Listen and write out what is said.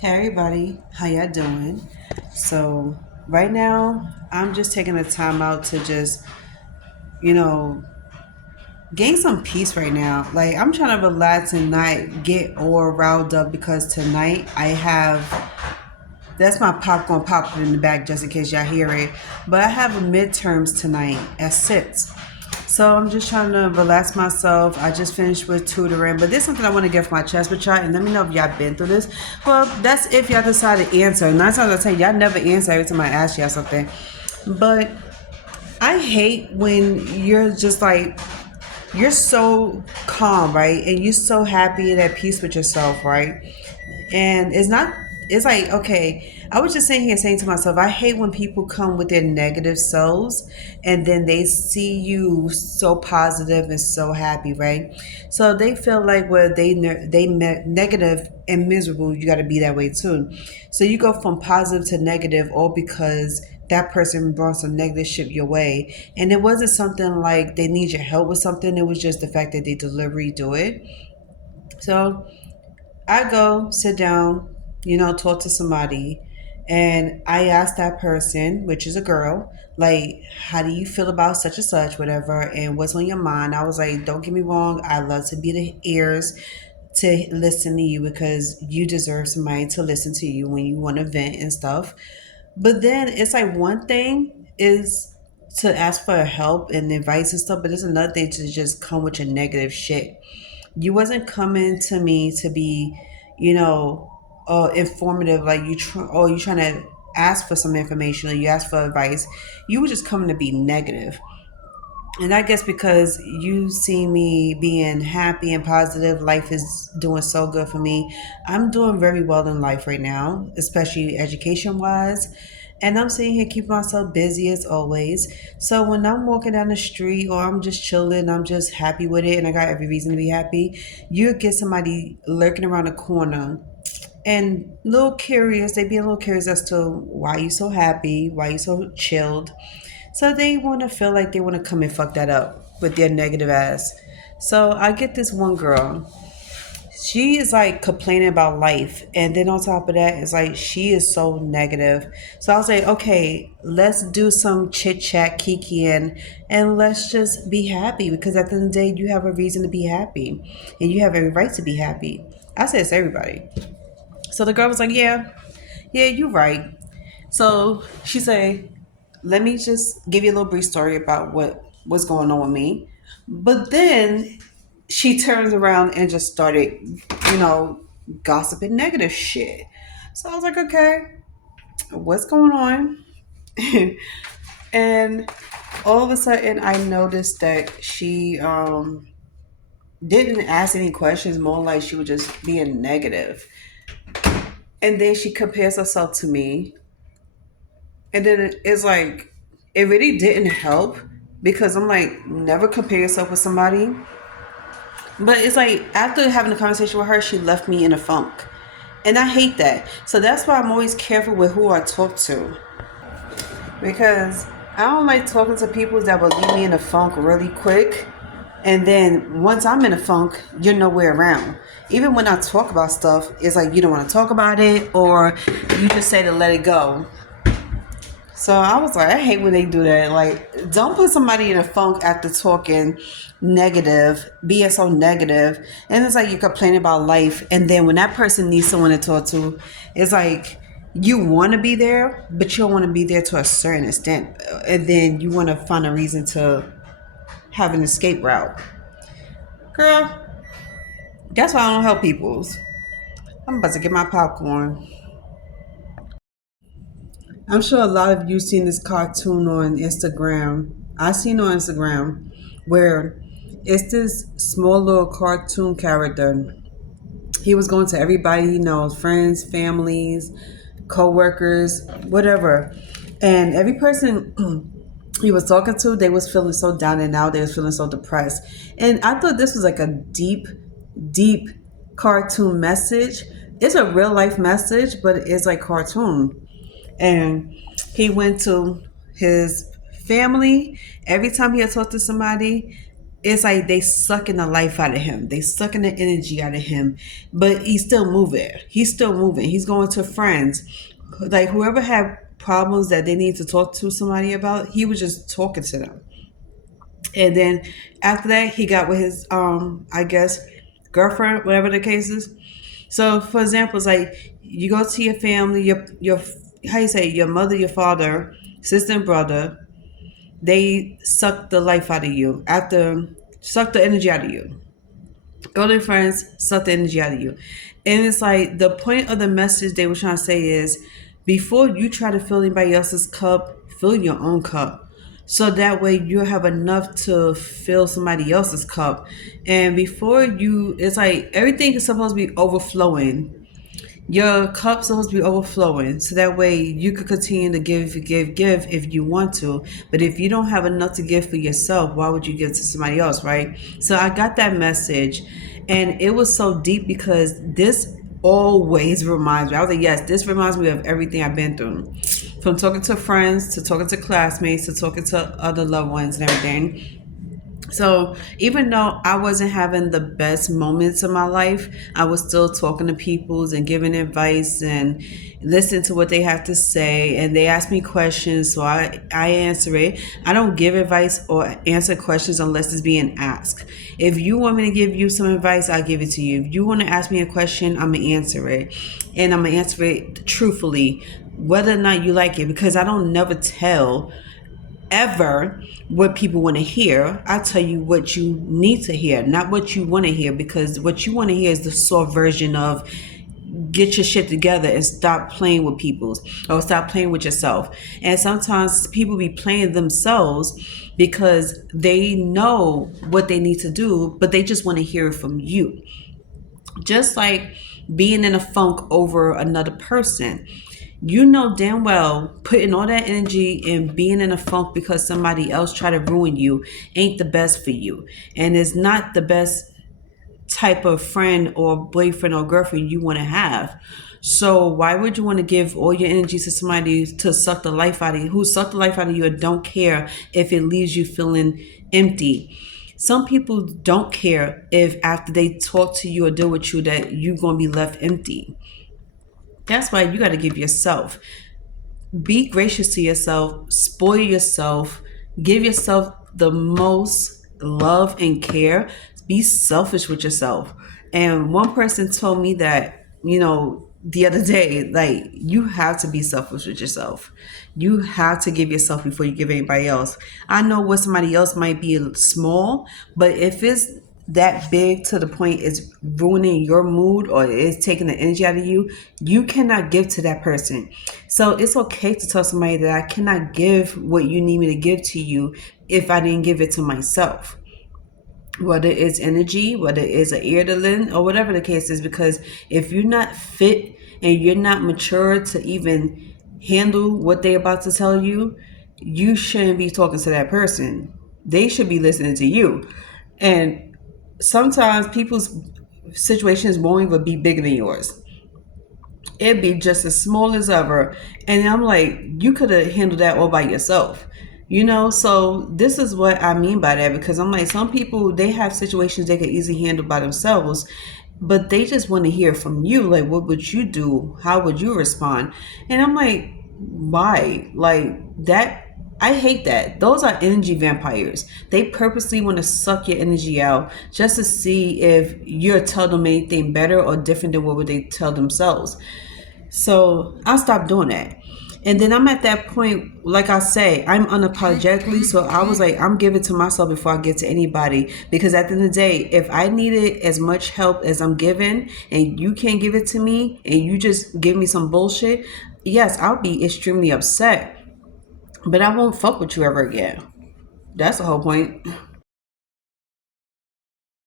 Hey everybody, how y'all doing? So right now, I'm just taking the time out to just, you know, gain some peace right now. Like I'm trying to relax and not get all riled up because tonight I have that's my popcorn popping in the back just in case y'all hear it. But I have a midterms tonight at 6. So I'm just trying to relax myself. I just finished with tutoring, but there's something I want to get off my chest with y'all, and let me know if y'all been through this. Well, that's if y'all decide to answer. Nine times out of 10, y'all never answer every time I ask y'all something. But I hate when you're just like you're so calm, right? And you're so happy and at peace with yourself, right? And it's like, okay, I was just sitting here saying to myself, I hate when people come with their negative selves and then they see you so positive and so happy, right? So they feel like, well, negative and miserable, you got to be that way too. So you go from positive to negative all because that person brought some negative shit your way. And it wasn't something like they need your help with something. It was just the fact that they deliberately do it. So I go sit down, talk to somebody, and I ask that person, which is a girl, like, how do you feel about such and such, whatever, and what's on your mind? I was like, don't get me wrong, I love to be the ears to listen to you because you deserve somebody to listen to you when you want to vent and stuff. But then it's like one thing is to ask for help and advice and stuff, but it's another thing to just come with your negative shit. You wasn't coming to me to be, informative. Like or you trying to ask for some information or you ask for advice. You were just coming to be negative. And I guess because you see me being happy and positive, life is doing so good for me. I'm doing very well in life right now, especially education wise. And I'm sitting here keeping myself busy as always. So when I'm walking down the street or I'm just chilling, I'm just happy with it and I got every reason to be happy, you get somebody lurking around the corner and a little curious. They be a little curious as to why you so happy, why you so chilled. So they want to feel like they want to come and fuck that up with their negative ass. So I get this one girl. She is like complaining about life. And then on top of that, it's like she is so negative. So I was like, okay, let's do some chit chat, kikiing, and let's just be happy because at the end of the day, you have a reason to be happy and you have every right to be happy. I said it's everybody. So the girl was like, yeah, you're right. So she said, let me just give you a little brief story about what's going on with me. But then she turns around and just started, you know, gossiping negative shit. So I was like, okay, what's going on? And all of a sudden I noticed that she didn't ask any questions, more like she was just being negative. And then she compares herself to me. And then it's like, it really didn't help because I'm like, never compare yourself with somebody. But it's like, after having a conversation with her, she left me in a funk. And I hate that. So that's why I'm always careful with who I talk to. Because I don't like talking to people that will leave me in a funk really quick. And then once I'm in a funk, you're nowhere around. Even when I talk about stuff, it's like you don't want to talk about it or you just say to let it go. So I was like, I hate when they do that. Like, don't put somebody in a funk after talking negative, being so negative. And it's like you're complaining about life. And then when that person needs someone to talk to, it's like you want to be there, but you don't want to be there to a certain extent. And then you want to find a reason to have an escape route. Girl, that's why I don't help people's. I'm about to get my popcorn. I'm sure a lot of you seen this cartoon on Instagram. I seen it on Instagram where it's this small little cartoon character. He was going to everybody he knows, friends, families, co-workers, whatever. And every person he was talking to, they was feeling so down and out. They was feeling so depressed. And I thought this was like a deep, deep cartoon message. It's a real life message, but it's like cartoon. And he went to his family. Every time he had talked to somebody, it's like they sucking the life out of him. They sucking the energy out of him. But he's still moving. He's still moving. He's going to friends. Like whoever had problems that they need to talk to somebody about, he was just talking to them. And then after that, he got with his I guess girlfriend, whatever the case is. So for example, it's like you go to your family, your how you say your mother, your father, sister and brother, they suck the life out of you after suck the energy out of you. Go to your friends, suck the energy out of you. And it's like the point of the message they were trying to say is before you try to fill anybody else's cup, fill your own cup. So that way you have enough to fill somebody else's cup. And before you, it's like everything is supposed to be overflowing. Your cup's supposed to be overflowing, so that way you could continue to give if you want to. But if you don't have enough to give for yourself, why would you give to somebody else, right? So I got that message, and it was so deep because this always reminds me. I was like, yes, this reminds me of everything I've been through, from talking to friends to talking to classmates to talking to other loved ones and everything. So even though I wasn't having the best moments of my life, I was still talking to peoples and giving advice and listening to what they have to say. And they ask me questions, so I answer it. I don't give advice or answer questions unless it's being asked. If you want me to give you some advice, I'll give it to you. If you want to ask me a question, I'm going to answer it. And I'm going to answer it truthfully, whether or not you like it, because I don't never tell ever what people want to hear. I tell you what you need to hear, not what you want to hear, because what you want to hear is the soft version of get your shit together and stop playing with people's or stop playing with yourself. And sometimes people be playing themselves because they know what they need to do, but they just want to hear it from you. Just like being in a funk over another person. You know damn well putting all that energy and being in a funk because somebody else tried to ruin you ain't the best for you. And it's not the best type of friend or boyfriend or girlfriend you want to have. So why would you want to give all your energy to somebody to suck the life out of you, who suck the life out of you and don't care if it leaves you feeling empty? Some people don't care if after they talk to you or deal with you that you're going to be left empty. That's why you got to give yourself. Be gracious to yourself, spoil yourself, give yourself the most love and care. Be selfish with yourself. And one person told me that, the other day, like, you have to be selfish with yourself. You have to give yourself before you give anybody else. I know what somebody else might be small, but if it's that big to the point it's ruining your mood or it's taking the energy out of you, you cannot give to that person. So it's okay to tell somebody that I cannot give what you need me to give to you if I didn't give it to myself. Whether it's energy, whether it's an ear to lend, or whatever the case is, because if you're not fit and you're not mature to even handle what they're about to tell you, you shouldn't be talking to that person. They should be listening to you. And sometimes people's situations won't even be bigger than yours. It'd be just as small as ever. And I'm like, you could have handled that all by yourself. So this is what I mean by that, because I'm like, some people, they have situations they could easily handle by themselves, but they just want to hear from you. Like, what would you do? How would you respond? And I'm like, why? Like that. I hate that. Those are energy vampires. They purposely want to suck your energy out just to see if you'll tell them anything better or different than what would they tell themselves. So I stopped doing that. And then I'm at that point, like I say, I'm unapologetically. So I was like, I'm giving to myself before I get to anybody. Because at the end of the day, if I needed as much help as I'm giving and you can't give it to me and you just give me some bullshit, yes, I'll be extremely upset. But I won't fuck with you ever again. That's the whole point.